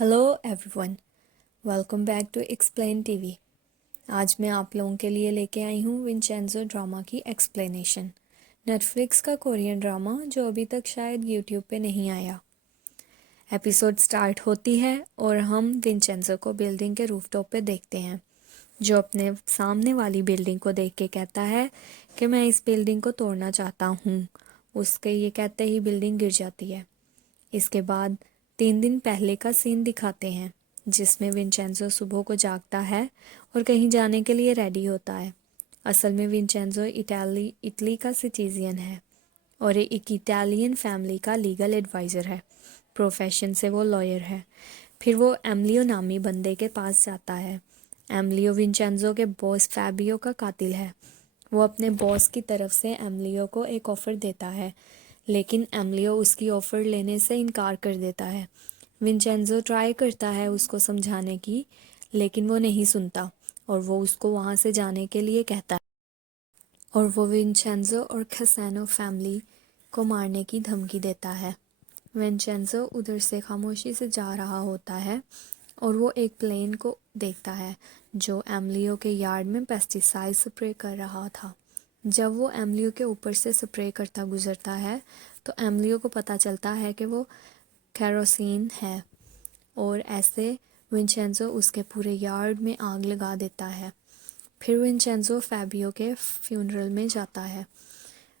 Hello everyone, welcome back to explain TV. आज मैं आप लोगों के लिए लेके आई हूँ विंचेंजो ड्रामा की एक्सप्लेनेशन। नेटफ्लिक्स का कोरियन ड्रामा जो अभी तक शायद यूट्यूब पे नहीं आया। एपिसोड स्टार्ट होती है और हम विंचेंजो को बिल्डिंग के रूफटॉप पे देखते हैं, जो अपने सामने वाली बिल्डिंग को देख के कहता है कि मैं इस बिल्डिंग को तोड़ना चाहता हूँ। उसके ये कहते ही बिल्डिंग गिर जाती है। इसके बाद 3 दिन पहले का सीन दिखाते हैं, जिसमें विंचेंजो सुबह को जागता है और कहीं जाने के लिए रेडी होता है। असल में विंचेंजो इटली का सिटीजन है और एक इटालियन फैमिली का लीगल एडवाइज़र है। प्रोफेशन से वो लॉयर है। फिर वो एमलियो नामी बंदे के पास जाता है। एमलियो विंचेंजो के बॉस फैबियो का कातिल है। वो अपने बॉस की तरफ से एमलियो को एक ऑफ़र देता है, लेकिन एमलियो उसकी ऑफ़र लेने से इनकार कर देता है। विंचेंजो ट्राई करता है उसको समझाने की, लेकिन वो नहीं सुनता और वो उसको वहाँ से जाने के लिए कहता है और वो विंचेंजो और खैसेनो फैमिली को मारने की धमकी देता है। विंचेंजो उधर से खामोशी से जा रहा होता है और वो एक प्लेन को देखता है जो एमलियो के यार्ड में पेस्टिसाइड स्प्रे कर रहा था। जब वो एमलियो के ऊपर से स्प्रे करता गुजरता है तो एमलियो को पता चलता है कि वो केरोसिन है और ऐसे विंचेंजो उसके पूरे यार्ड में आग लगा देता है। फिर विंचेंजो फैबियो के फ्यूनरल में जाता है।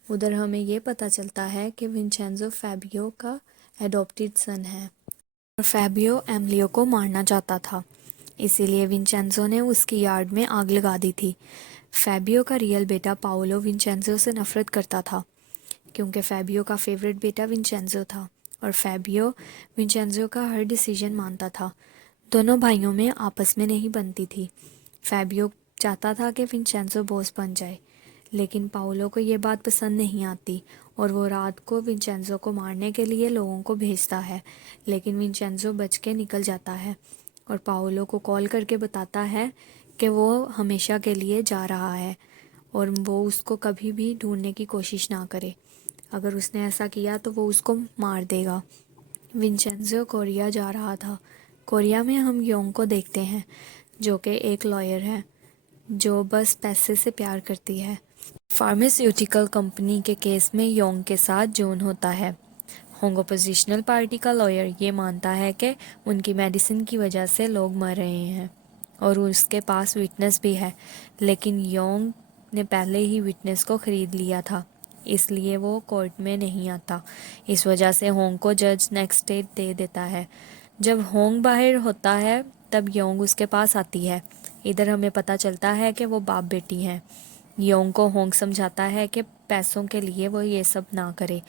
उधर हमें ये पता चलता है कि विंचेंजो फैबियो का एडॉप्टेड सन है और फैबियो एमलियो को मारना चाहता था, इसीलिए विंचेंजो ने उसकी यार्ड में आग लगा दी थी। फैबियो का रियल बेटा पाओलो विंचेंजो से नफरत करता था, क्योंकि फैबियो का फेवरेट बेटा विंचेंजो था और फैबियो विंचेंजो का हर डिसीजन मानता था। दोनों भाइयों में आपस में नहीं बनती थी। फैबियो चाहता था कि विंचेंजो बॉस बन जाए, लेकिन पाओलो को ये बात पसंद नहीं आती और वो रात को विंचेंजो को मारने के लिए लोगों को भेजता है, लेकिन विंचेंजो बच के निकल जाता है और पाओलो को कॉल करके बताता है कि वो हमेशा के लिए जा रहा है और वो उसको कभी भी ढूंढने की कोशिश ना करे। अगर उसने ऐसा किया तो वो उसको मार देगा। विंचेंजो कोरिया जा रहा था। कोरिया में हम योंग को देखते हैं, जो कि एक लॉयर है जो बस पैसे से प्यार करती है। फार्मास्यूटिकल कंपनी के केस में योंग के साथ जोन होता है। होंग अपोजिशनल पार्टी का लॉयर ये मानता है कि उनकी मेडिसिन की वजह से लोग मर रहे हैं और उसके पास विटनेस भी है, लेकिन योंग ने पहले ही विटनेस को ख़रीद लिया था, इसलिए वो कोर्ट में नहीं आता। इस वजह से होंग को जज नेक्स्ट डे दे देता है। जब होंग बाहर होता है तब योंग उसके पास आती है। इधर हमें पता चलता है कि वो बाप बेटी हैं। योंग को होंग समझाता है कि पैसों के लिए वो ये सब ना करे,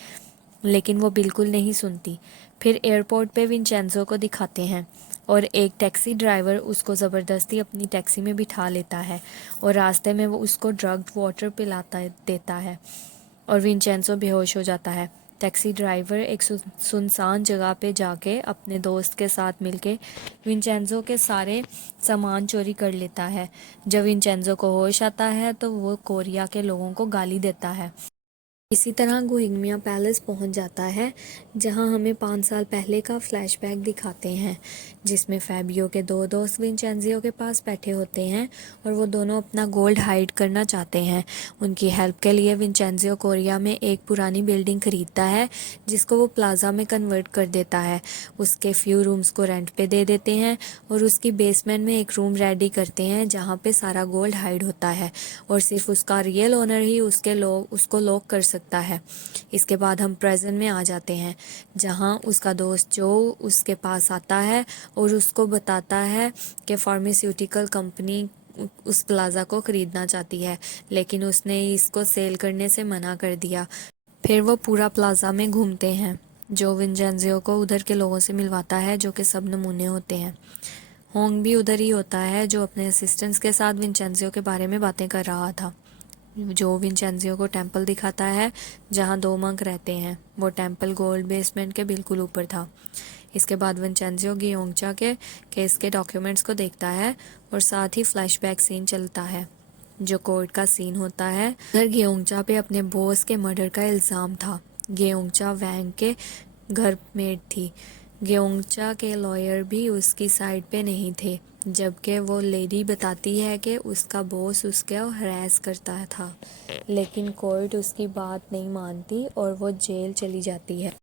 लेकिन वो बिल्कुल नहीं सुनती। फिर एयरपोर्ट पे विंचेंजो को दिखाते हैं और एक टैक्सी ड्राइवर उसको ज़बरदस्ती अपनी टैक्सी में बिठा लेता है और रास्ते में वो उसको ड्रग्ड वाटर पिलाता देता है और विंचेंजो बेहोश हो जाता है। टैक्सी ड्राइवर एक सुनसान जगह पे जाके अपने दोस्त के साथ मिलके विंचेंजो के सारे सामान चोरी कर लेता है। जब विंचेंजो को होश आता है तो वो कोरिया के लोगों को गाली देता है। इसी तरह गुहिंगमिया पैलेस पहुंच जाता है, जहां हमें 5 साल पहले का फ्लैशबैक दिखाते हैं, जिसमें फैबियो के 2 दोस्त विंचेंजियो के पास बैठे होते हैं और वो दोनों अपना गोल्ड हाइड करना चाहते हैं। उनकी हेल्प के लिए विंचेंजियो कोरिया में एक पुरानी बिल्डिंग खरीदता है, जिसको वो प्लाजा में कन्वर्ट कर देता है। उसके फ्यू रूम्स को रेंट पे दे देते हैं और उसकी बेसमेंट में एक रूम रेडी करते हैं जहाँ पे सारा गोल्ड हाइड होता है और सिर्फ उसका रियल ओनर ही उसको लॉक कर सकता है। इसके बाद हम प्रेजेंट में आ जाते हैं, जहां उसका दोस्त जो उसके पास आता है और उसको बताता है कि फार्मास्यूटिकल कंपनी उस प्लाजा को खरीदना चाहती है, लेकिन उसने इसको सेल करने से मना कर दिया। फिर वो पूरा प्लाजा में घूमते हैं, जो विंचेंजियो को उधर के लोगों से मिलवाता है, जो कि सब नमूने होते हैं। होंग भी उधर ही होता है, जो अपने असिस्टेंट्स के साथ विंचेंजियो के बारे में बातें कर रहा था। जो विंचेंजियो को टेंपल दिखाता है जहाँ 2 मंक रहते हैं। वो टेंपल गोल्ड बेसमेंट के बिल्कुल ऊपर था। इसके बाद विंचेंजियो गियोंगचा के केस के डॉक्यूमेंट्स को देखता है और साथ ही फ्लैशबैक सीन चलता है, जो कोर्ट का सीन होता है। उधर गियोंगचा पे अपने बॉस के मर्डर का इल्ज़ाम था। गियोंगचा वैंग के घर मेड थी, ग्योंगचा के लॉयर भी उसकी साइड पे नहीं थे, जबकि वो लेडी बताती है कि उसका बॉस उसका हरास करता था, लेकिन कोर्ट उसकी बात नहीं मानती और वो जेल चली जाती है।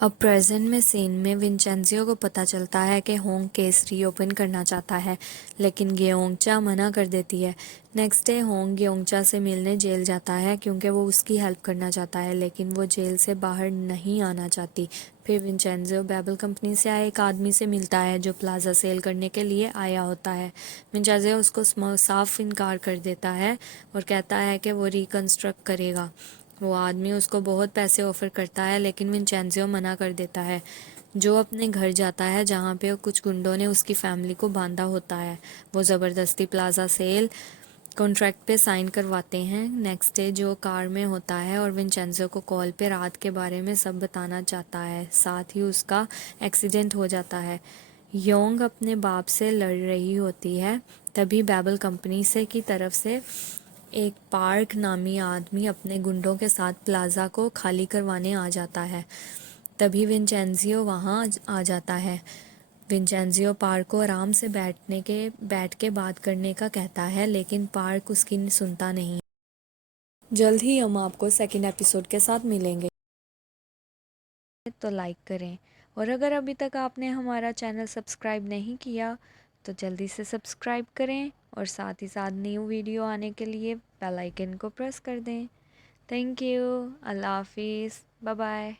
अब प्रेजेंट में सीन में विंचेंजियो को पता चलता है कि होंग केस रीओपन करना चाहता है, लेकिन ग्योंगचा मना कर देती है। नेक्स्ट डे होंग ग्योंगचा से मिलने जेल जाता है क्योंकि वो उसकी हेल्प करना चाहता है, लेकिन वो जेल से बाहर नहीं आना चाहती। फिर विंचेंजियो बेबल कंपनी से आए एक आदमी से मिलता है जो प्लाजा सेल करने के लिए आया होता है। विंचेंजियो उसको साफ इनकार कर देता है और कहता है कि वो रिकंस्ट्रक्ट करेगा। वो आदमी उसको बहुत पैसे ऑफर करता है, लेकिन विंचेंजियो मना कर देता है। जो अपने घर जाता है जहाँ पे कुछ गुंडों ने उसकी फैमिली को बांधा होता है। वो ज़बरदस्ती प्लाजा सेल कॉन्ट्रैक्ट पे साइन करवाते हैं। नेक्स्ट डे जो कार में होता है और विंचेंजियो को कॉल पे रात के बारे में सब बताना चाहता है, साथ ही उसका एक्सीडेंट हो जाता है। योंग अपने बाप से लड़ रही होती है, तभी बेबल कंपनी से की तरफ से एक पार्क नामी आदमी अपने गुंडों के साथ प्लाजा को खाली करवाने आ जाता है। तभी विंचेंजियो वहाँ आ जाता है। विंचेंजियो पार्क को आराम से बैठ के बात करने का कहता है, लेकिन पार्क उसकी सुनता नहीं। जल्द ही हम आपको सेकंड एपिसोड के साथ मिलेंगे, तो लाइक करें। और अगर अभी तक आपने हमारा चैनल सब्सक्राइब नहीं किया तो जल्दी से सब्सक्राइब करें और साथ ही साथ न्यू वीडियो आने के लिए बेल आइकन को प्रेस कर दें। Thank you. अल्लाह हाफिज़। Bye bye.